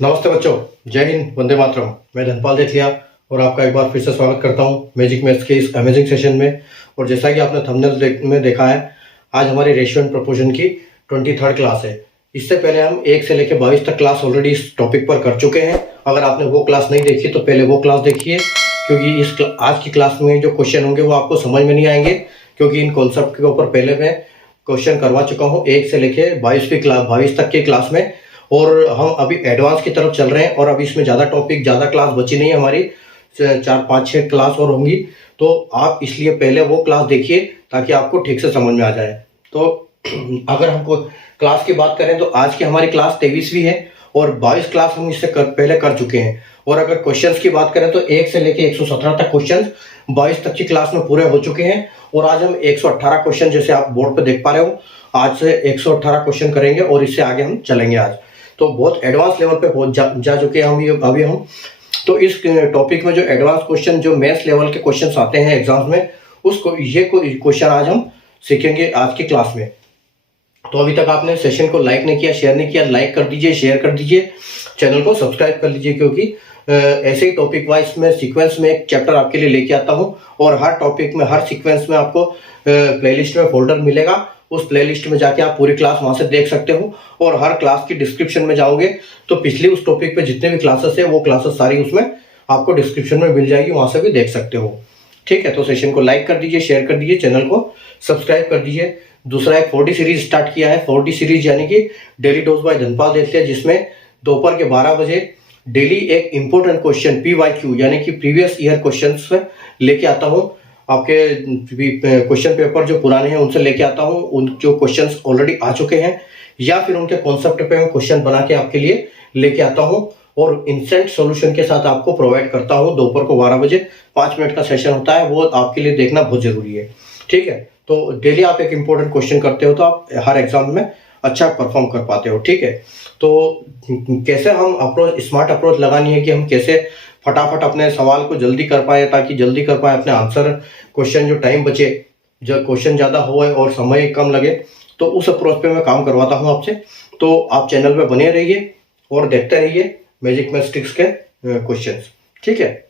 नमस्ते बच्चों, जय हिंद, वंदे मातरम। मैं धनपाल देथिया और आपका एक बार फिर से स्वागत करता हूं मैजिक मैथ्स के इस अमेजिंग सेशन में। और जैसा कि आपने थंबनेल में देखा है, आज हमारी रेशियो एंड प्रोपोर्शन की 23rd क्लास है। इससे पहले हम 1 से लेकर 22 तक क्लास ऑलरेडी इस टॉपिक पर कर चुके हैं। अगर आपने वो क्लास नहीं देखी तो पहले वो क्लास देखिए, क्योंकि आज की क्लास में जो क्वेश्चन होंगे वो आपको समझ में नहीं आएंगे, क्योंकि इन कॉन्सेप्ट के ऊपर पहले मैं क्वेश्चन करवा चुका हूँ 1 से लेके 22 तक की क्लास में। और हम अभी एडवांस की तरफ चल रहे हैं और अभी इसमें ज़्यादा क्लास बची नहीं है हमारी, 4-5-6 क्लास और होंगी। तो आप इसलिए पहले वो क्लास देखिए ताकि आपको ठीक से समझ में आ जाए। तो अगर हमको क्लास की बात करें तो आज की हमारी क्लास 23वीं है और 22 क्लास हम इससे पहले कर चुके हैं। और अगर क्वेश्चंस की बात करें तो 1 से लेके 117 तक क्वेश्चंस 22 तक की क्लास में पूरे हो चुके हैं। और आज हम 118 क्वेश्चन, जैसे आप बोर्ड पे देख पा रहे हो, आज से 118 क्वेश्चन करेंगे और इससे आगे हम चलेंगे। आज तो बहुत एडवांस लेवल पे पहुंच जा चुके हैं हम अभी हम। तो इस टॉपिक में जो एडवांस क्वेश्चन, जो मैथ्स लेवल के क्वेश्चंस आते हैं एग्जाम्स में, उसको ये क्वेश्चन आज हम सीखेंगे आज की क्लास में। तो अभी तक आपने सेशन को लाइक नहीं किया, शेयर नहीं किया, लाइक कर दीजिए, शेयर कर दीजिए, चैनल को सब्सक्राइब कर लीजिए, क्योंकि ऐसे ही टॉपिक वाइज में सीक्वेंस में एक चैप्टर आपके लिए लेके आता हूं। और हर टॉपिक में, हर सीक्वेंस में आपको प्लेलिस्ट में फोल्डर मिलेगा। उस प्लेलिस्ट में जाके आप पूरी क्लास वहां से देख सकते हो। और हर क्लास की डिस्क्रिप्शन में जाओगे तो पिछली उस टॉपिक पे जितने भी क्लासेस है वो क्लासेस सारी उसमें आपको डिस्क्रिप्शन में मिल जाएगी, वहां से भी देख सकते हो। ठीक है, तो सेशन को लाइक कर दीजिए, शेयर कर दीजिए, चैनल को सब्सक्राइब कर दीजिए। दूसरा एक 4D सीरीज स्टार्ट किया है, 4D सीरीज यानी कि डेली डोज बाय धनपाल देथिया, जिसमें दोपहर के 12 बजे डेली एक इंपॉर्टेंट क्वेश्चन PYQ यानी कि प्रीवियस ईयर क्वेश्चंस लेके आता हूं। आपके क्वेश्चन पेपर जो पुराने हैं उनसे लेके आता हूं, उन जो क्वेश्चंस ऑलरेडी आ चुके हैं या फिर उनके कॉन्सेप्ट पे मैं क्वेश्चन बना के आपके लिए लेके आता हूं और इंस्टेंट सॉल्यूशन के साथ आपको प्रोवाइड करता हूं। दोपहर को 12 बजे 5 मिनट का सेशन होता है, वो आपके लिए देखना बहुत जरूरी है। ठीक है, तो डेली आप एक इंपॉर्टेंट क्वेश्चन करते हो तो आप हर एग्जाम में अच्छा परफॉर्म कर पाते हो। ठीक है, तो कैसे हम स्मार्ट अप्रोच लगानी है कि हम कैसे फटाफट अपने सवाल को जल्दी कर पाए, ताकि जल्दी कर पाए अपने आंसर क्वेश्चन, जो टाइम बचे, जो क्वेश्चन ज़्यादा हो और समय कम लगे, तो उस अप्रोच पे मैं काम करवाता हूँ आपसे। तो आप चैनल पे बने रहिए और देखते रहिए मैजिक मैथ्स के क्वेश्चंस। ठीक है,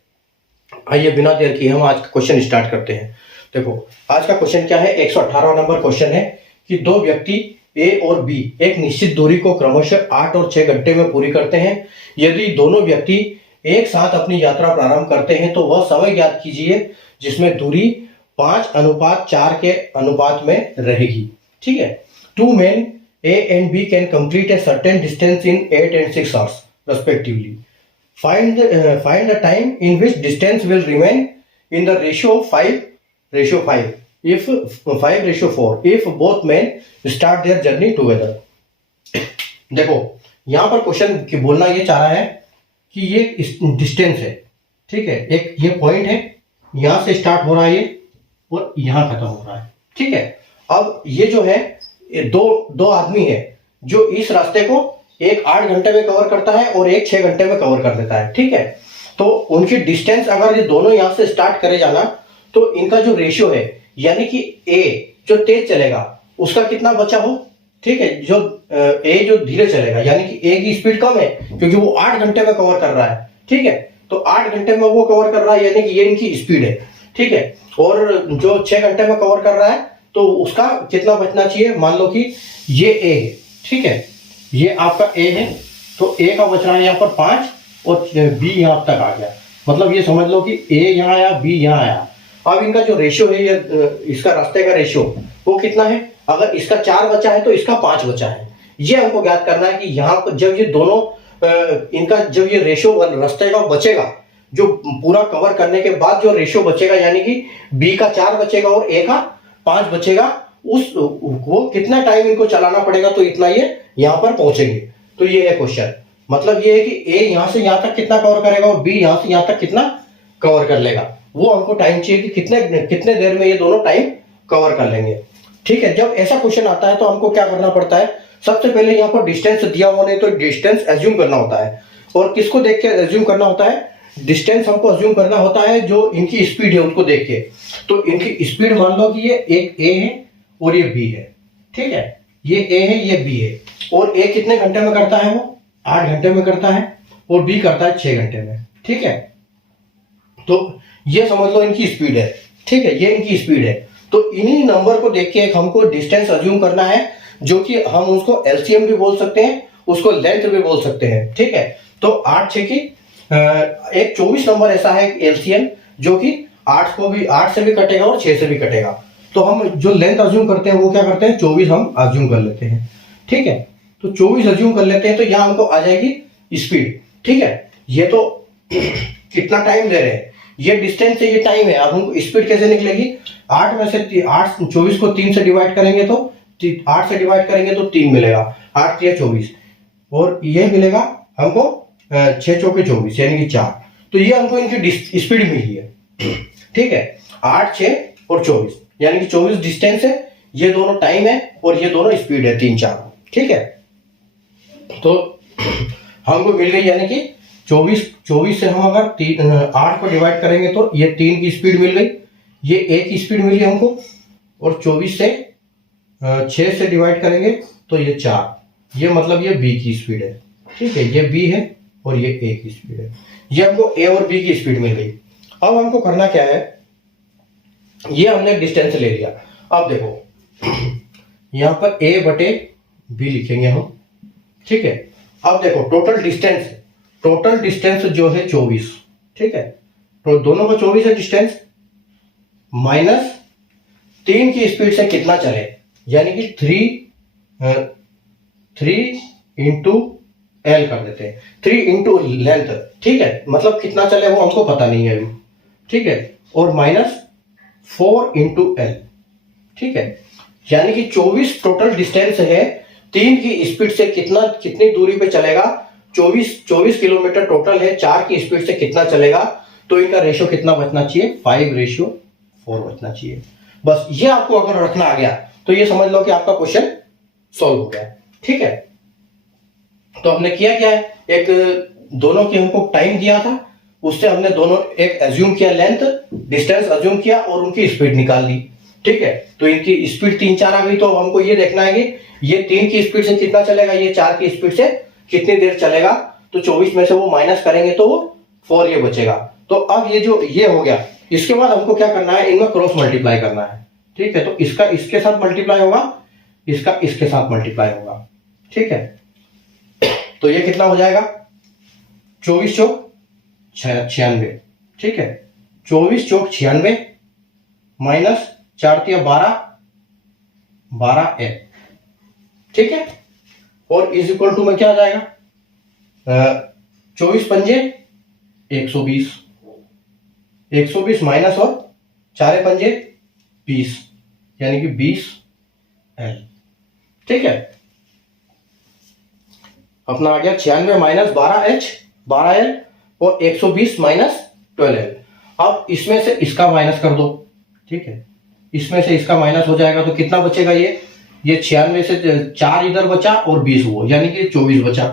आइए बिना देर किए हम आज का क्वेश्चन स्टार्ट करते हैं। देखो आज का क्वेश्चन क्या है, 118 नंबर क्वेश्चन है कि दो व्यक्ति A और B एक निश्चित दूरी को क्रमशः 8 और 6 घंटे में पूरी करते हैं। यदि दोनों व्यक्ति एक साथ अपनी यात्रा प्रारंभ करते हैं तो वह समय ज्ञात कीजिए जिसमें दूरी 5:4 के अनुपात में रहेगी। ठीक है, 2 men A and B can complete a certain distance in 8 and 6 hours respectively. Find the time in which distance will remain in the ratio 5:5 if 5:4 if both men start their journey together. देखो यहां पर question बोलना ये चाह रहा है कि ये डिस्टेंस है। ठीक है, एक ये पॉइंट है, यहां से स्टार्ट हो रहा है ये और यहां खत्म हो रहा है। ठीक है, अब ये जो है दो आदमी है जो इस रास्ते को एक 8 घंटे में कवर करता है और एक 6 घंटे में कवर कर देता है। ठीक है, तो उनकी डिस्टेंस अगर ये दोनों यहां से स्टार्ट करे जाना तो इनका जो रेशियो है, यानी कि ए जो तेज चलेगा उसका कितना बचा हो। ठीक है, जो ए जो धीरे चलेगा यानी कि ए की स्पीड कम है क्योंकि वो 8 घंटे में कवर कर रहा है। ठीक है, तो 8 घंटे में वो कवर कर रहा है यानी कि ये इनकी स्पीड है। ठीक है, और जो 6 घंटे में कवर कर रहा है तो उसका कितना बचना चाहिए। मान लो कि ये ए है, ठीक है, ये आपका ए है, तो ए का बच रहा है यहाँ पर 5 और बी यहाँ तक आ गया। मतलब ये समझ लो कि ए यहाँ आया, बी यहाँ आया। अब इनका जो रेशियो है, ये इसका रास्ते का रेशियो वो कितना है। अगर इसका 4 बचा है तो इसका 5 बचा है। ये हमको ज्ञात करना है कि यहाँ पर जब ये दोनों इनका जब ये रेशियो रास्ते का बचेगा, जो पूरा कवर करने के बाद जो रेशियो बचेगा, यानी कि बी का 4 बचेगा और ए का 5 बचेगा, उस वो कितना टाइम इनको चलाना पड़ेगा तो इतना ये यहाँ पर पहुंचेंगे। तो ये है क्वेश्चन। मतलब ये है कि ए यहाँ से यहाँ तक कितना कवर करेगा और बी यहाँ से यहाँ तक कितना कवर कर लेगा। वो हमको टाइम चाहिए कि कितने देर में ये दोनों टाइम कवर कर लेंगे। ठीक है, जब ऐसा क्वेश्चन आता है तो हमको क्या करना पड़ता है, सबसे पहले यहाँ पर डिस्टेंस दिया हुआ नहीं तो डिस्टेंस एज्यूम करना होता है। और किसको देख के एज्यूम करना होता है, डिस्टेंस हमको एज्यूम करना होता है जो इनकी स्पीड है उनको देख के। तो इनकी स्पीड मान लो कि ये एक ए है और ये बी है। ठीक है, ये ए है, ये बी है, और ए कितने घंटे में करता है, वो 8 घंटे में करता है। और बी करता है 6 घंटे में। ठीक है, तो ये समझ लो इनकी स्पीड है। ठीक है, ये इनकी स्पीड है। तो इन्हीं नंबर को देख के एक हमको डिस्टेंस अज्यूम करना है, जो कि हम उसको एलसीएम भी बोल सकते हैं, उसको लेंथ भी बोल सकते हैं। ठीक है, तो 8 6 की एक 24 नंबर ऐसा है एलसीएम, जो कि 8 से भी कटेगा और 6 से भी कटेगा। तो हम जो लेंथ अज्यूम करते हैं वो क्या करते हैं, 24 हम अज्यूम कर लेते हैं। ठीक है, तो 24 अज्यूम कर लेते हैं, तो यहाँ हमको आ जाएगी स्पीड। ठीक है, ये तो कितना टाइम दे रहे हैं, ये डिस्टेंस है, ये टाइम है। अब हमको स्पीड कैसे निकलेगी, 8 में से 24 को 3 से डिवाइड करेंगे तो 8 से डिवाइड करेंगे तो 3 मिलेगा, 8 या 24, और ये मिलेगा हमको 6 चौके 24 यानी कि 4। तो ये हमको इनकी स्पीड मिली है। ठीक है, 8 6 और 24 यानी कि 24 डिस्टेंस है, ये दोनों टाइम है और ये दोनों स्पीड है 3 4। ठीक है, तो हमको मिल गई, यानी कि 24 से हम अगर 8 को डिवाइड करेंगे तो ये 3 की स्पीड मिल गई, ये 1 की स्पीड मिली हमको, और 24 से 6 से डिवाइड करेंगे तो ये 4, ये मतलब ये बी की स्पीड है। ठीक है, ये बी है और ये ए की स्पीड है। ये हमको ए और बी की स्पीड मिल गई। अब हमको करना क्या है, ये हमने डिस्टेंस ले लिया। अब देखो यहां पर ए बटे बी लिखेंगे हम। ठीक है, अब देखो टोटल डिस्टेंस जो है 24। ठीक है, तो दोनों का 24 है डिस्टेंस, माइनस 3 की स्पीड से कितना चले, यानी कि 3 इंटू एल कर देते हैं, 3 इंटू लेंथ। ठीक है, मतलब कितना चले वो हमको पता नहीं है अभी। ठीक है, और माइनस 4 इंटू एल। ठीक है, यानी कि 24 टोटल डिस्टेंस है, 3 की स्पीड से कितनी दूरी पे चलेगा, 24 किलोमीटर टोटल है, 4 की स्पीड से कितना चलेगा, तो इनका रेशियो कितना बचना चाहिए, 5:4 बचना चाहिए। बस ये आपको अगर रखना आ गया तो ये समझ लो कि आपका क्वेश्चन सॉल्व हो गया। ठीक है, तो हमने किया क्या है, एक दोनों की हमको टाइम दिया था, उससे हमने दोनों एक एज्यूम किया, लेंथ डिस्टेंस एज्यूम किया और उनकी स्पीड निकाल दी। ठीक है, तो इनकी स्पीड 3 4 आ गई, तो हमको ये देखना है कि ये 3 की स्पीड से कितना चलेगा, ये 4 की स्पीड से कितनी देर चलेगा। तो 24 में से वो माइनस करेंगे तो वो 4 ये बचेगा। तो अब ये जो ये हो गया, इसके बाद हमको क्या करना है, इनमें क्रॉस मल्टीप्लाई करना है। ठीक है, तो इसका इसके साथ मल्टीप्लाई होगा, इसका इसके साथ मल्टीप्लाई होगा। ठीक है, तो ये कितना हो जाएगा, 24 चौक 96। ठीक है, 24 चौक 96 माइनस 4 तिया 12 ए। ठीक है, और इज इक्वल टू में क्या आ जाएगा, 24 पंजे 120 माइनस और 4 पंजे 20 यानी कि 20 एल। ठीक है, अपना आ गया 96 माइनस 12 एल और 120 माइनस 12 एल। अब इसमें से इसका माइनस कर दो। ठीक है, इसमें से इसका माइनस हो जाएगा तो कितना बचेगा, ये 96 से 4 इधर बचा और 20 वो यानी कि 24 बचा।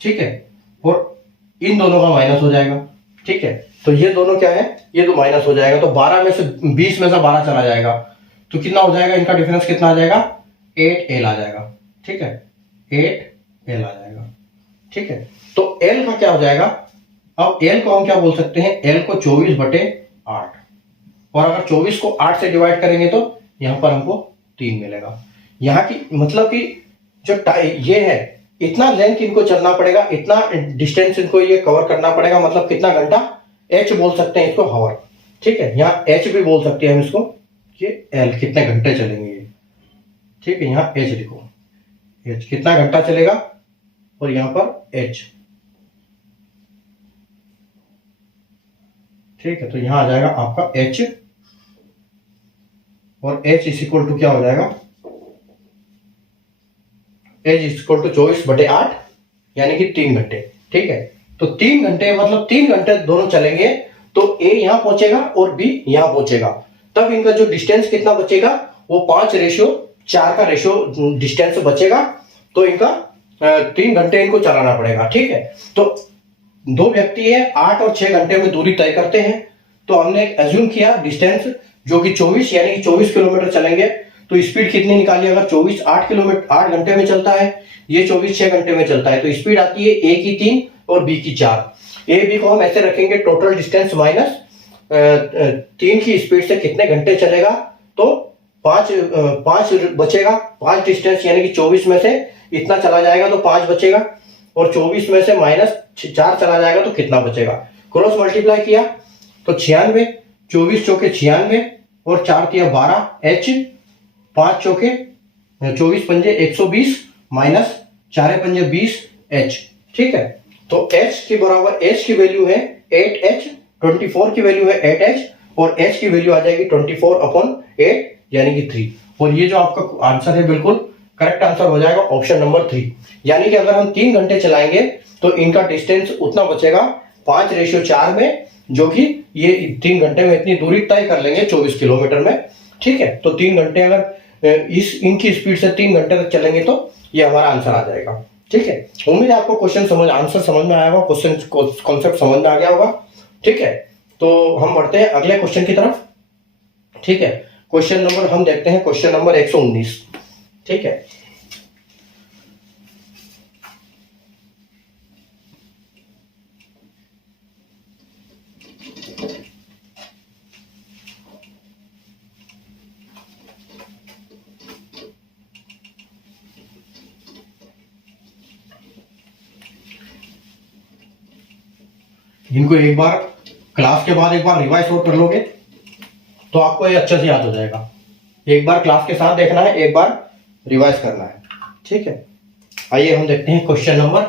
ठीक है, और इन दोनों का माइनस हो जाएगा। ठीक है, तो ये दोनों क्या है, ये तो माइनस हो जाएगा, तो 12 में से 20 में से 12 चला जाएगा, तो कितना हो जाएगा, इनका डिफरेंस कितना आ जाएगा, 8 एल आ जाएगा। ठीक है, 8 एल आ जाएगा। ठीक है, तो एल का क्या हो जाएगा, अब एल को हम क्या बोल सकते हैं, एल को 24/8, और अगर 24 को 8 से डिवाइड करेंगे तो यहां पर हमको 3 मिलेगा। यहाँ की मतलब कि जो ये है, इतना लेंथ इनको चलना पड़ेगा, इतना डिस्टेंस इनको ये कवर करना पड़ेगा, मतलब कितना घंटा, एच बोल सकते हैं इसको, हावर। ठीक है, यहाँ एच भी बोल सकते हैं हम इसको, कि एल कितने घंटे चलेंगे ये। ठीक है, यहाँ एच लिखो, एच कितना घंटा चलेगा, और यहां पर एच। ठीक है, तो यहां आ जाएगा आपका एच, और एच इज इक्वल टू क्या हो जाएगा, एच इज इक्वल टू 24/8 यानी कि 3 घंटे। ठीक है, तो 3 घंटे मतलब 3 घंटे दोनों चलेंगे, तो ए यहां पहुंचेगा और बी यहां पहुंचेगा, तब इनका जो डिस्टेंस कितना बचेगा, वो 5:4 का रेशियो डिस्टेंस बचेगा। तो इनका 3 घंटे इनको चलाना पड़ेगा। ठीक है, तो 2 व्यक्ति है, 8 और 6 घंटे में दूरी तय करते हैं, तो हमने एक एज्यूम किया डिस्टेंस जो कि 24 यानी कि 24 किलोमीटर चलेंगे, तो स्पीड कितनी निकाली, अगर 24 8 घंटे में चलता है, ये 24 6 घंटे में चलता है, तो स्पीड आती है ए की 3 और बी की 4। ए बी को हम ऐसे रखेंगे, टोटल डिस्टेंस माइनस 3 की स्पीड से कितने घंटे चलेगा, तो 5 बचेगा। 5 डिस्टेंस यानी कि 24 में से इतना चला जाएगा तो 5 बचेगा, और 24 में से माइनस 4 चला जाएगा तो कितना बचेगा। क्रॉस मल्टीप्लाई किया तो 96, 24 चौके 96 और 4 तिया 12 एच, 5 चौके 24 पंजे 120 माइनस 4 पंजे 20 एच। ठीक है, तो एच की बराबर, एच की वैल्यू है 8h, 24 की वैल्यू है 8h और h की वैल्यू आ जाएगी 24/8 यानी कि 3। और ये जो आपका आंसर है बिल्कुल करेक्ट आंसर हो जाएगा ऑप्शन नंबर 3। यानी कि अगर हम 3 घंटे चलाएंगे तो इनका डिस्टेंस उतना बचेगा 5:4 में, जो कि ये 3 घंटे में इतनी दूरी तय कर लेंगे 24 किलोमीटर में। ठीक है, तो 3 घंटे अगर इनकी स्पीड से 3 घंटे तक चलेंगे तो ये हमारा आंसर आ जाएगा। ठीक है, उम्मीद है आपको क्वेश्चन आंसर समझ में आया होगा, क्वेश्चन कॉन्सेप्ट समझ में आ गया होगा। ठीक है, तो हम बढ़ते हैं अगले क्वेश्चन की तरफ। ठीक है, क्वेश्चन नंबर हम देखते हैं, क्वेश्चन नंबर 119। ठीक है, इनको एक बार क्लास के बाद एक बार रिवाइज और कर लोगे तो आपको ये अच्छे से याद हो जाएगा। एक बार क्लास के साथ देखना है, एक बार रिवाइज करना है। ठीक है, आइए हम देखते हैं क्वेश्चन नंबर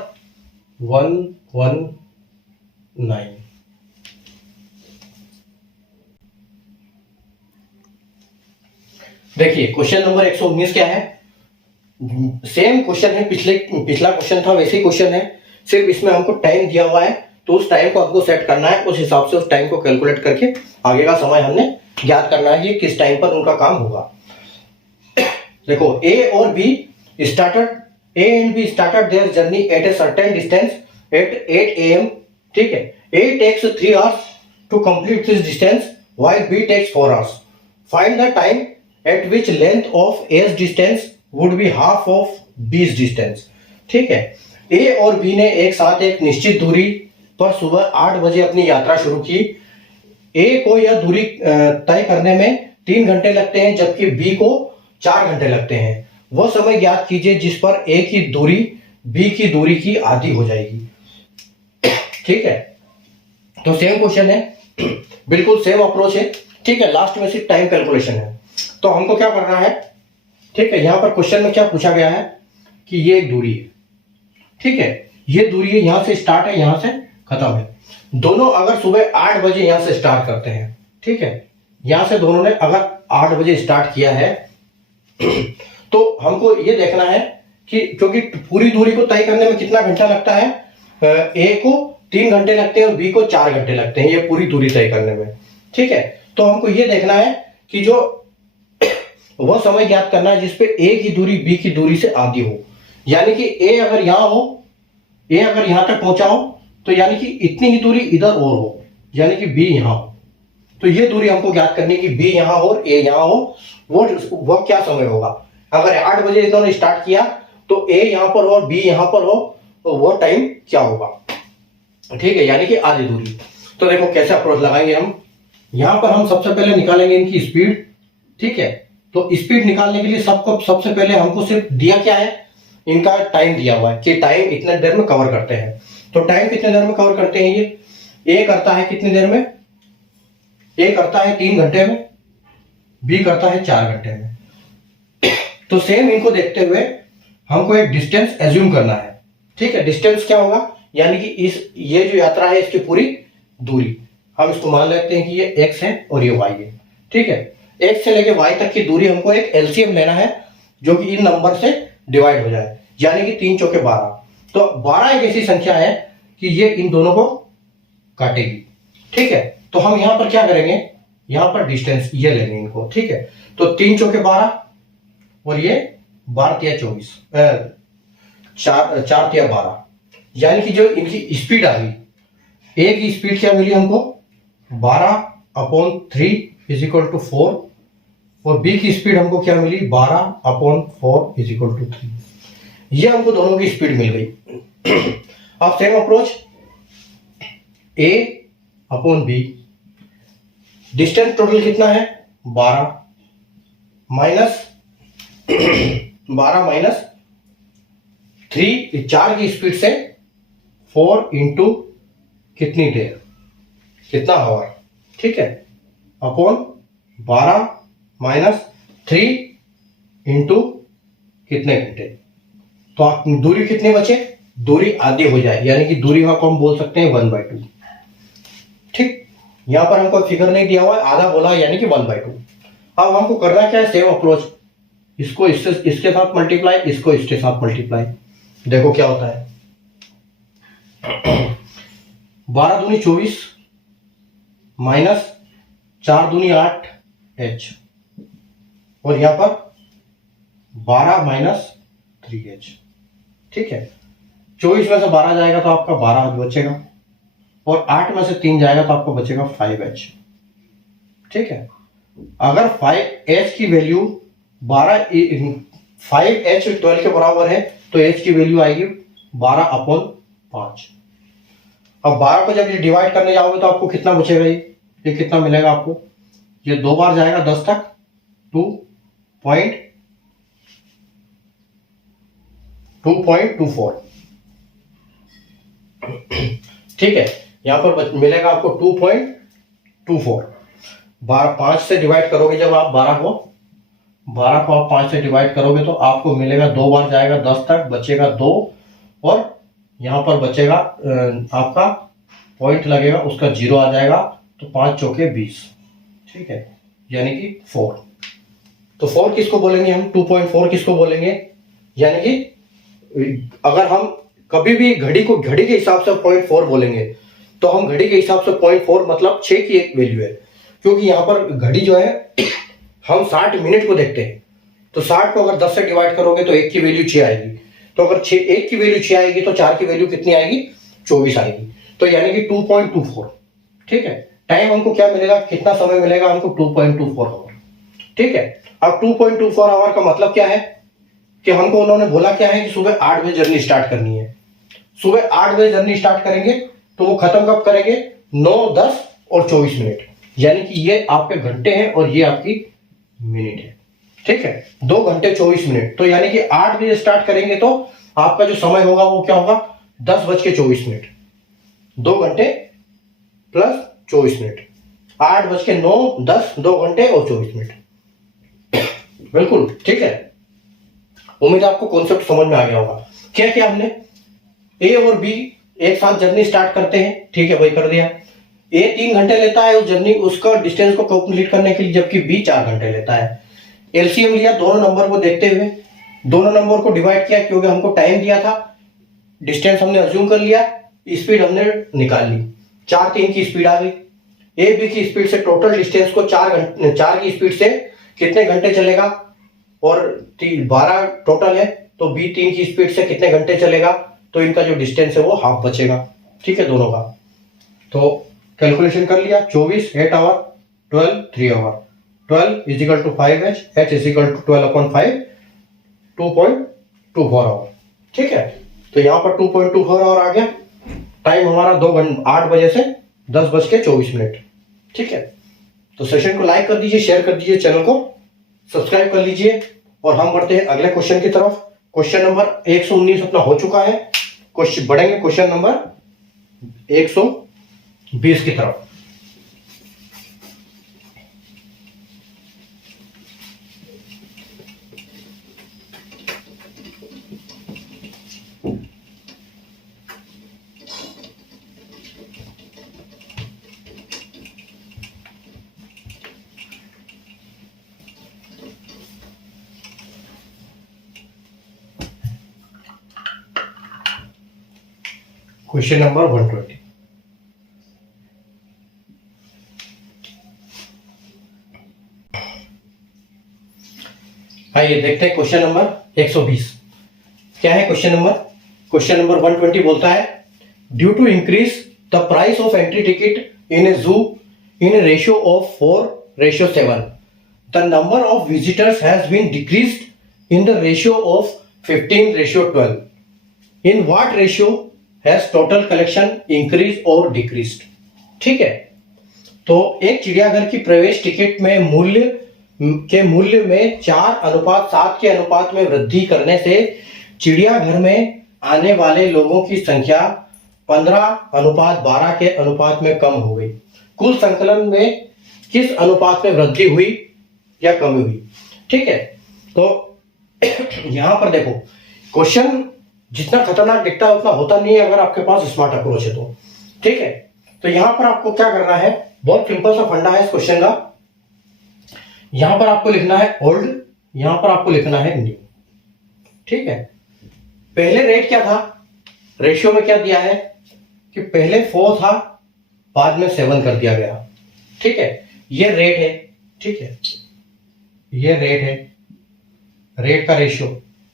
119। देखिए क्वेश्चन नंबर 119 क्या है, सेम क्वेश्चन है, पिछला क्वेश्चन था वैसे ही क्वेश्चन है, सिर्फ इसमें हमको टाइम दिया हुआ है, तो उस टाइम को आपको सेट करना है, उस हिसाब से उस टाइम को कैलकुलेट करके आगे का समय हमने ज्ञात करना है कि किस टाइम पर उनका काम होगा। देखो ए और B started, A and B started their journey at a certain distance at 8 AM। ठीक है, A takes 3 hours to complete this distance while B takes 4 hours। Find the time at which length of A's distance would be half of B's distance. ठीक है, ए और B ने एक साथ एक निश्चित दूरी पर सुबह 8 बजे अपनी यात्रा शुरू की। ए को यह दूरी तय करने में 3 घंटे लगते हैं, जबकि बी को 4 घंटे लगते हैं। वह समय ज्ञात कीजिए जिस पर ए की दूरी बी की दूरी की आधी हो जाएगी। ठीक है, तो सेम क्वेश्चन है, बिल्कुल सेम अप्रोच है। ठीक है, लास्ट में सिर्फ टाइम कैलकुलेशन है। तो हमको क्या करना है, ठीक है, यहां पर क्वेश्चन में क्या पूछा गया है कि ये एक दूरी है। ठीक है, ये दूरी है, यहां से स्टार्ट है, यहां से खत्म है। दोनों अगर सुबह 8 बजे यहां से स्टार्ट करते हैं, ठीक है, यहां से दोनों ने अगर 8 बजे स्टार्ट किया है तो हमको ये देखना है कि क्योंकि पूरी दूरी को तय करने में कितना घंटा लगता है, ए को 3 घंटे लगते हैं और बी को 4 घंटे लगते हैं, ये पूरी दूरी तय करने में। ठीक है, तो हमको ये देखना है कि जो वह समय ज्ञात करना है जिसपे ए की दूरी बी की दूरी से आधी हो। यानी कि ए अगर यहां हो, ए अगर यहां तक पहुंचा हो तो यानी कि इतनी ही दूरी इधर और हो, यानी कि बी यहां हो। तो ये दूरी हमको ज्ञात करनी कि बी यहां हो और ए यहां हो, वो क्या समय होगा। अगर 8 बजे इन्होंने स्टार्ट किया तो ए यहां पर हो और बी यहां पर हो, तो वो टाइम क्या होगा। ठीक है, यानी कि आधी दूरी। तो देखो कैसे अप्रोच लगाएंगे हम। यहां पर हम सबसे पहले निकालेंगे इनकी स्पीड। ठीक है, तो स्पीड निकालने के लिए सबसे पहले हमको सिर्फ दिया क्या है, इनका टाइम दिया हुआ है कि टाइम इतने देर में कवर करते हैं। तो टाइम कितने देर में कवर करते हैं, ये ए करता है कितनी देर में, ए करता है 3 घंटे में, बी करता है 4 घंटे में। तो सेम इनको देखते हुए हमको एक डिस्टेंस एज्यूम करना है। ठीक है, डिस्टेंस क्या होगा, यानी कि ये जो यात्रा है इसकी पूरी दूरी हम इसको मान लेते हैं कि ये x है और ये y है। ठीक है, x से लेके y तक की दूरी हमको एक एलसीएम लेना है जो कि इन नंबर से डिवाइड हो जाए, यानी कि 3 चौके 12। तो 12 एक ऐसी संख्या है कि ये इन दोनों को काटेगी। ठीक है, तो हम यहां पर क्या करेंगे, यहां पर डिस्टेंस ये लेंगे इनको। ठीक है, तो 3 चौके 12 और ये 12 तिया 24, 4 तिया 12, यानी कि जो इनकी स्पीड आ गई, ए की स्पीड क्या मिली हमको 12/3 = 4 और बी की स्पीड हमको क्या मिली 12/4 = 3। ये हमको दोनों की स्पीड मिल गई। अब सेम अप्रोच ए अपॉन बी। डिस्टेंस टोटल कितना है 12 माइनस 3, 4 की स्पीड से 4 इंटू कितनी देर, कितना आवर, ठीक है, अपॉन 12 माइनस 3 इंटू कितने घंटे। तो आप दूरी कितनी बचे, दूरी आधी हो जाए, यानी कि दूरी को हम बोल सकते हैं 1/2। ठीक, यहां पर हमको फिगर नहीं दिया हुआ है, आधा बोला यानी कि 1/2। अब हमको करना क्या है, सेम अप्रोच, इसको इसके साथ मल्टीप्लाई, इसको इसके साथ मल्टीप्लाई। देखो क्या होता है, 12 दूनी 24 माइनस 4 दूनी 8 एच, और यहां पर 12 माइनस 3h। ठीक है, 24 में से 12 जाएगा तो आपका 12 बचेगा, और 8 में से 3 जाएगा तो आपको बचेगा 5h। ठीक है, अगर 5h की वैल्यू 5h 12 के बराबर है तो h की वैल्यू आएगी 12/5। अब 12 को जब ये डिवाइड करने जाओगे तो आपको कितना बचेगा, ये कितना मिलेगा आपको, ये 2 बार जाएगा 10 तक, 2.24। ठीक है, यहां पर मिलेगा आपको 2.24। 5 से डिवाइड करोगे जब आप 12 को आप 5 से डिवाइड करोगे तो आपको मिलेगा 2 बार जाएगा 10 तक, बचेगा 2, और यहां पर बचेगा आपका पॉइंट लगेगा, उसका 0 आ जाएगा, तो 5 चौके 20। ठीक है, यानी कि 4। तो 4 किसको बोलेंगे हम, 2.4 किसको बोलेंगे, यानी कि अगर हम कभी भी घड़ी के हिसाब से 0.4 बोलेंगे तो हम घड़ी के हिसाब से 0.4 मतलब 6 की एक वैल्यू है, क्योंकि यहां पर घड़ी जो है हम 60 मिनट को देखते हैं, तो 60 को अगर 10 से डिवाइड करोगे तो 1 की वैल्यू 6 आएगी, तो अगर 1 की वैल्यू 6 आएगी तो 4 की वैल्यू कितनी आएगी, 24 आएगी, तो यानी कि 2.24। ठीक है, टाइम हमको क्या मिलेगा, कितना समय मिलेगा हमको, 2.24 आवर। ठीक है, अब 2.24 आवर का मतलब क्या है कि हमको उन्होंने बोला क्या है कि सुबह 8 बजे जर्नी स्टार्ट करनी है। सुबह 8 बजे जर्नी स्टार्ट करेंगे तो वो खत्म कब करेंगे, 9, 10 और 24 मिनट, यानी कि ये आपके घंटे हैं और ये आपकी मिनट है। ठीक है, 2 घंटे 24 मिनट, तो यानी कि 8 बजे स्टार्ट करेंगे तो आपका जो समय होगा वो क्या होगा, 10:24। 2 घंटे प्लस 24 मिनट, 8:09, 10, 2 घंटे और 24 मिनट। बिल्कुल ठीक है, उम्मीद है आपको कॉन्सेप्ट समझ में आ गया होगा। क्या किया हमने, ए और बी एक साथ जर्नी स्टार्ट करते हैं, ठीक है, वही कर दिया। ए 3 घंटे लेता है उस जर्नी, उसका डिस्टेंस को कंप्लीट करने के लिए, जबकि बी 4 घंटे लेता है। एलसीएम लिया दोनों नंबर को देखते हुए, दोनों नंबर को डिवाइड किया, क्योंकि हमको टाइम दिया था, डिस्टेंस हमने अज्यूम कर लिया, स्पीड हमने निकाल ली, 4, 3 की स्पीड आ गई। ए बी की स्पीड से टोटल डिस्टेंस को 4 की स्पीड से कितने घंटे चलेगा, और 12 टोटल है, तो बी 3 की स्पीड से कितने घंटे चलेगा, तो इनका जो डिस्टेंस है वो हाफ बचेगा। ठीक है, दोनों का तो कैलकुलेशन कर लिया, 24 8 hour, 12 3 hour, 12 is equal to 5h, h is equal to 12/5, 2.24 hour. ठीक है, तो यहाँ पर 2.24 आवर आ गया। टाइम हमारा 8 बजे से 10:24। ठीक है, तो सेशन को लाइक कर दीजिए, शेयर कर दीजिए, चैनल को सब्सक्राइब कर लीजिए, और हम बढ़ते हैं अगले क्वेश्चन की तरफ। क्वेश्चन नंबर 119 अपना हो चुका है, क्वेश्चन बढ़ेंगे क्वेश्चन नंबर 120 की तरफ। Question number 120। आइए देखते हैं क्वेश्चन नंबर 120 क्या है। क्वेश्चन नंबर 120 बोलता है, due to increase the price of entry ticket in a zoo in a ratio of 4:7, the number of visitors has been decreased in the ratio of 15:12। In what ratio has total collection increase और decrease. ठीक है, तो एक चिड़ियाघर की प्रवेश ticket में मूल्य में 4:7 के अनुपात में वृद्धि करने से चिड़ियाघर में आने वाले लोगों की संख्या 15:12 के अनुपात में कम हो गई। कुल संकलन में किस अनुपात में वृद्धि हुई या कमी हुई? ठीक है, तो यहां पर देखो, क्वेश्चन जितना खतरनाक दिखता है उतना होता नहीं है अगर आपके पास स्मार्ट अप्रोच है तो। ठीक है, तो यहां पर आपको क्या करना है, बहुत सिंपल सा फंडा है इस क्वेश्चन का। यहां पर आपको लिखना है ओल्ड, यहां पर आपको लिखना है न्यू। ठीक है, पहले रेट क्या था, रेशियो में क्या दिया है कि पहले 4 था, बाद में 7 कर दिया गया। ठीक है, ये रेट है। ठीक है, ये रेट है, रेट का रेशियो।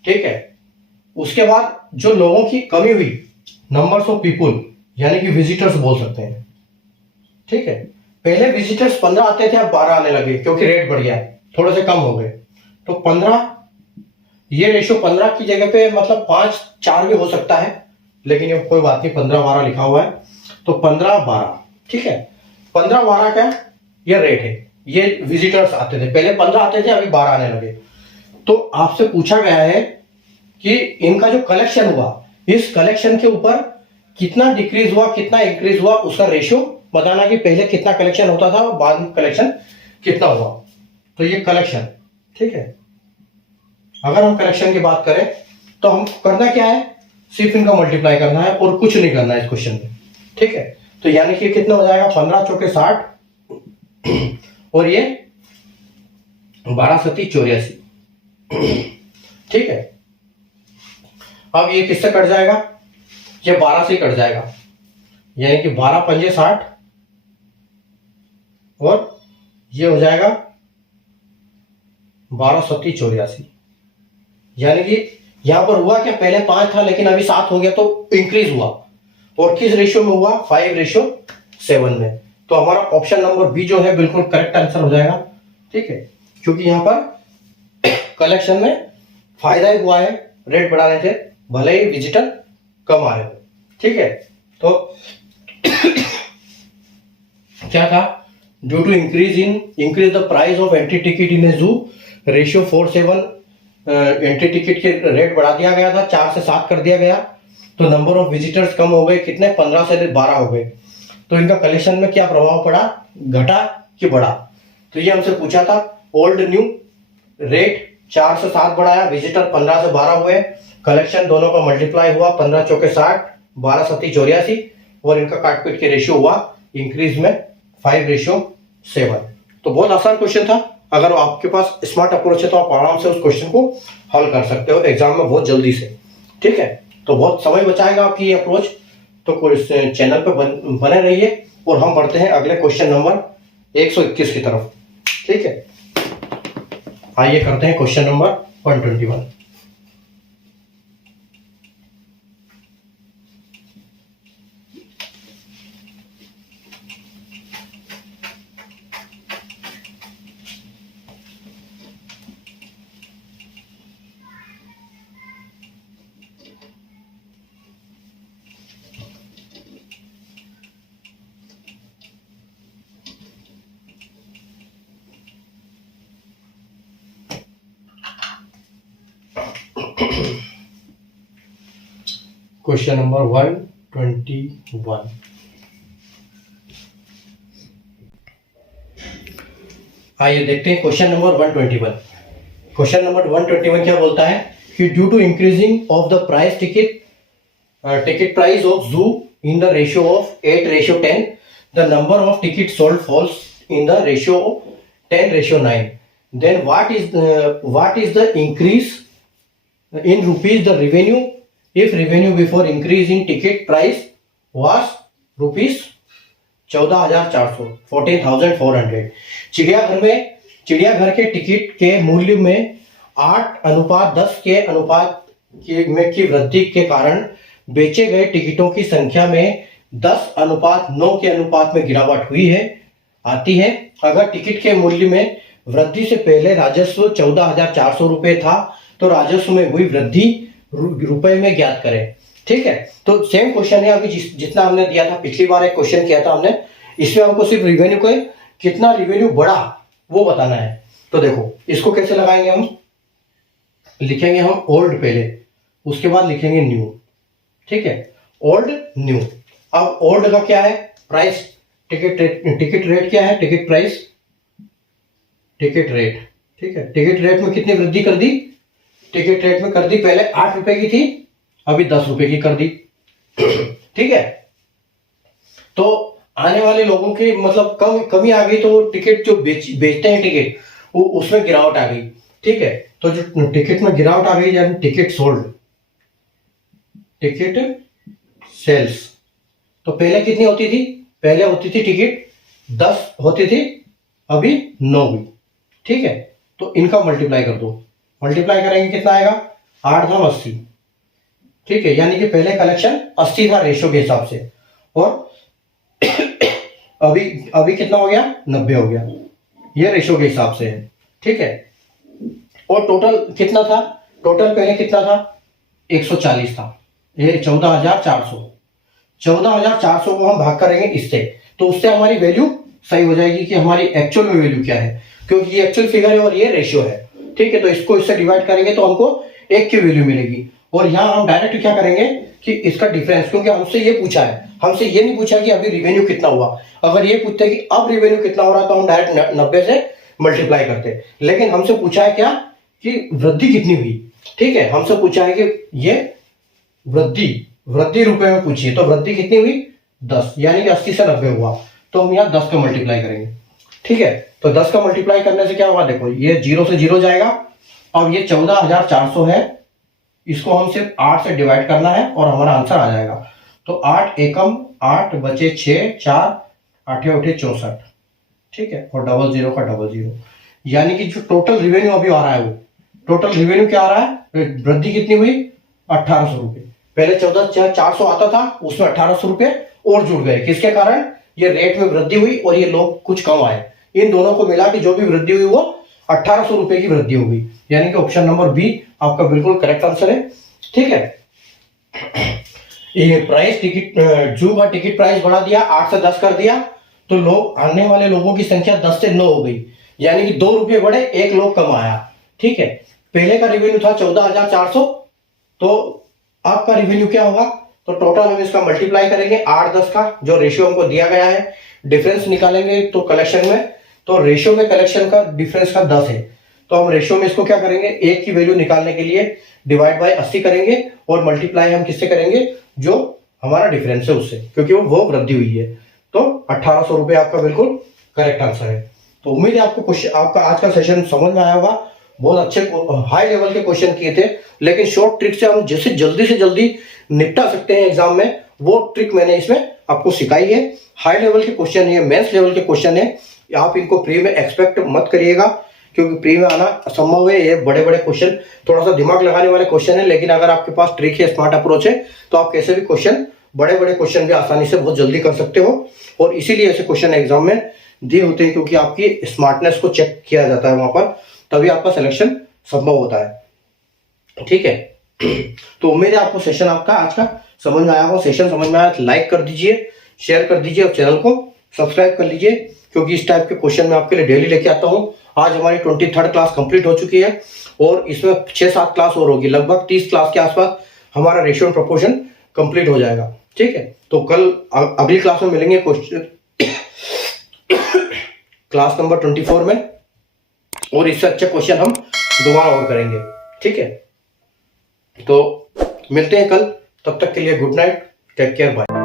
ठीक है, उसके बाद जो लोगों की कमी हुई, नंबर्स ऑफ पीपुल यानी कि विजिटर्स बोल सकते हैं। ठीक है, पहले विजिटर्स 15 आते थे, अब 12 आने लगे क्योंकि रेट बढ़ गया, थोड़े से कम हो गए। तो 15, ये रेशियो 15 की जगह पे मतलब 5-4 भी हो सकता है, लेकिन ये कोई बात नहीं, 15-12 लिखा हुआ है तो 15-12। ठीक है, 15-12 का ये रेट है। ये विजिटर्स आते थे, पहले 15 आते थे, अभी 12 आने लगे। तो आपसे पूछा गया है कि इनका जो कलेक्शन हुआ, इस कलेक्शन के ऊपर कितना डिक्रीज हुआ, कितना इंक्रीज हुआ, उसका रेशियो बताना कि पहले कितना कलेक्शन होता था और बाद में कलेक्शन कितना हुआ। तो ये कलेक्शन। ठीक है, अगर हम कलेक्शन की बात करें तो हम करना क्या है, सिर्फ इनका मल्टीप्लाई करना है और कुछ नहीं करना है इस क्वेश्चन में। ठीक है, तो यानी कि कितना हो जाएगा, 15 चौके 60 और ये 12 सती 84। ठीक है, अब ये किससे कट जाएगा, ये 12 से कट जाएगा, यानी कि 12 पंजे 60 और ये हो जाएगा 12 सती 84। यानी कि यहां पर हुआ क्या, पहले 5 था लेकिन अभी 7 हो गया, तो इंक्रीज हुआ। और किस रेशियो में हुआ, 5:7 में। तो हमारा ऑप्शन नंबर बी जो है बिल्कुल करेक्ट आंसर हो जाएगा। ठीक है, क्योंकि यहां पर कलेक्शन में फायदा ही हुआ है रेट बढ़ाने से, भले ही विजिटर कम आ रहे हो। ठीक है, तो क्या था, due to increase the price of entry ticket in a zoo, ratio 4:7, entry ticket के रेट बढ़ा दिया गया था, 4 से 7 कर दिया गया। तो नंबर ऑफ विजिटर्स कम हो गए, कितने, 15 से 12 हो गए। तो इनका कलेक्शन में क्या प्रभाव पड़ा, घटा कि बढ़ा? तो ये हमसे पूछा था, ओल्ड न्यू, रेट 4 से 7 बढ़ाया, विजिटर 15 से 12 हुए, कलेक्शन दोनों का मल्टीप्लाई हुआ, 15 चौके 60, 12 सती 84 और इनका काटपीट के रेशियो हुआ इंक्रीज में 5:7। तो बहुत आसान क्वेश्चन था। अगर आपके पास स्मार्ट अप्रोच है तो आप आराम से उस क्वेश्चन को हल कर सकते हो एग्जाम में बहुत जल्दी से। ठीक है, तो बहुत समय बचाएगा आपकी ये अप्रोच। तो चैनल पर बने रहिए और हम बढ़ते हैं अगले क्वेश्चन नंबर 121 की तरफ। ठीक है, आइए करते हैं क्वेश्चन नंबर 121। Question number 121। आइए देखते हैं क्वेश्चन नंबर 121। क्वेश्चन नंबर 121 क्या बोलता है कि due to increasing of the price ticket price of zoo in the ratio of 8:10, the number of ticket sold falls in the ratio 10:9, then what is the increase in rupees the revenue if revenue before increase in ticket price was rupees 14,400 14,400। चिड़ियाघर के ticket के मूल्य में 8:10 के अनुपात में की वृद्धि के कारण बेचे गए टिकटों की संख्या में 10:9 के अनुपात में गिरावट हुई है आती है। अगर टिकट के मूल्य में वृद्धि से पहले राजस्व 14,400 रुपए था तो राजस्व में हुई वृद्धि रुपए में ज्ञात करें। ठीक है। तो सेम क्वेश्चन है अभी जितना हमने दिया था पिछली बार, एक क्वेश्चन किया था हमने, इसमें हमको सिर्फ रिवेन्यू को कितना रिवेन्यू बढ़ा वो बताना है। तो देखो इसको कैसे लगाएंगे हम, लिखेंगे हम ओल्ड पहले, उसके बाद लिखेंगे न्यू, ठीक है, ओल्ड न्यू। अब ओल्ड का क्या है, प्राइस, टिकट रेट क्या है, टिकट प्राइस, टिकट रेट, ठीक है। टिकट रेट में कितनी वृद्धि कर दी, टिकट रेट में कर दी, पहले 8 रुपए की थी, अभी 10 रुपए की कर दी, ठीक है। तो आने वाले लोगों की मतलब कमी आ गई, तो टिकट जो बेचते हैं टिकट, वो उसमें गिरावट आ गई, ठीक है। तो जो टिकट में गिरावट आ गई, यानी टिकट सोल्ड, टिकट सेल्स। तो पहले कितनी होती थी, पहले होती थी टिकट 10 होती थी, अभी 9 हुई, ठीक है। तो इनका मल्टीप्लाई कर दो, मल्टीप्लाई करेंगे कितना आएगा, 8 धाम 80, ठीक है। यानी कि पहले कलेक्शन 80 था रेशो के हिसाब से, और अभी कितना हो गया, 90 हो गया, ये रेशो के हिसाब से है, ठीक है। और टोटल कितना था, टोटल पहले कितना था, 140 था, ये 14,400, 14,400 को हम भाग करेंगे इससे, तो उससे हमारी वैल्यू सही हो जाएगी कि हमारी एक्चुअल में वैल्यू क्या है, क्योंकि ये एक्चुअल फिगर है और ये रेशियो है, ठीक है। तो इसको इससे डिवाइड करेंगे तो हमको 1 की वैल्यू मिलेगी, और यहाँ हम डायरेक्ट क्या करेंगे कि इसका डिफरेंस, क्योंकि हमसे ये पूछा है, हमसे ये नहीं पूछा कि अभी रिवेन्यू कितना हुआ। अगर ये पूछते कि अब रिवेन्यू कितना हो रहा तो हम डायरेक्ट 90 से मल्टीप्लाई करते, लेकिन हमसे पूछा है क्या कि वृद्धि कितनी हुई, ठीक है। हमसे पूछा है कि ये वृद्धि रुपए में पूछिए, तो वृद्धि कितनी हुई, 10, यानी कि 80 से 90 हुआ, तो हम यहाँ 10 का मल्टीप्लाई करेंगे, ठीक है। तो 10 का मल्टीप्लाई करने से क्या होगा, देखो ये 0 से 0 जाएगा, अब ये 14,400 है, इसको हम सिर्फ 8 से डिवाइड करना है और हमारा आंसर आ जाएगा। तो 8 एकम 8 बचे 6, 4 8 8 64, ठीक है, और डबल जीरो का डबल जीरो, यानी कि जो टोटल रिवेन्यू अभी आ रहा है, वो टोटल रिवेन्यू क्या आ रहा है, वृद्धि कितनी हुई, 1800 रुपए। पहले 14,400 आता था, उसमें 1800 रुपए और जुड़ गए, किसके कारण, ये रेट में वृद्धि हुई और ये लोग कुछ कम आए, इन दोनों को मिला के जो भी वृद्धि हुई वो 1800 रुपए की वृद्धि हो गई, यानी कि ऑप्शन नंबर बी आपका बिल्कुल करेक्ट आंसर है, ठीक है। ये प्राइस टिकट जू का टिकट प्राइस बढ़ा दिया, 8 से 10 कर दिया, तो लोग आने वाले लोगों की संख्या 10 से 9 हो गई, यानी कि 2 रुपए बढ़े, 1 लोग कम आया, ठीक है। पहले का रिवेन्यू था 14,400, तो आपका रिवेन्यू क्या होगा, तो टोटल हम इसका मल्टीप्लाई करेंगे 8 10 का, जो रेशियो हमको दिया गया है, डिफरेंस निकालेंगे तो कलेक्शन में, तो रेशियो में कलेक्शन का डिफरेंस का 10 है, तो हम रेशियो में इसको क्या करेंगे, 1 की वैल्यू निकालने के लिए डिवाइड बाय 80 करेंगे, और मल्टीप्लाई हम किससे करेंगे, जो हमारा डिफरेंस है उससे, क्योंकि वो वृद्धि हुई है। तो 1800 रुपए आपका बिल्कुल करेक्ट आंसर है। तो उम्मीद है आपको क्वेश्चन, आपका आज का सेशन समझ में आया होगा। बहुत अच्छे हाई लेवल के क्वेश्चन किए थे, लेकिन शॉर्ट ट्रिक से हम जैसे जल्दी से जल्दी निपटा सकते हैं एग्जाम में, वो ट्रिक मैंने इसमें आपको सिखाई है। हाई लेवल के क्वेश्चन है, मेंस लेवल के क्वेश्चन है, आप इनको प्री में एक्सपेक्ट मत करिएगा, क्योंकि प्री में आना असंभव है। ये बड़े बड़े क्वेश्चन, थोड़ा सा दिमाग लगाने वाले क्वेश्चन है, लेकिन अगर आपके पास ट्रिक है, स्मार्ट अप्रोच है, तो आप कैसे भी क्वेश्चन, बड़े बड़े क्वेश्चन भी आसानी से बहुत जल्दी कर सकते हो। और इसीलिए ऐसे क्वेश्चन एग्जाम में दिए होते हैं, क्योंकि आपकी स्मार्टनेस को चेक किया जाता है वहां पर, तभी आपका सिलेक्शन संभव होता है, ठीक है। तो उम्मीद है आपको सेशन आपका आज का समझ में आया होगा। सेशन समझ में आया तो लाइक कर दीजिए, शेयर कर दीजिए, और चैनल को सब्सक्राइब कर लीजिए, क्योंकि इस टाइप के क्वेश्चन मैं आपके लिए डेली लेके आता हूँ। आज हमारी 23rd क्लास कंप्लीट हो चुकी है, और इसमें 6-7 क्लास और होगी, लगभग 30 क्लास के आसपास हमारा रेशियो एंड प्रोपोर्शन कंप्लीट हो जाएगा, ठीक है। तो कल अगली क्लास में मिलेंगे क्वेश्चन क्लास नंबर 24 में, और इससे अच्छे क्वेश्चन हम दोबारा और करेंगे, ठीक है। तो मिलते हैं कल, तब तक के लिए good night, take care, bye.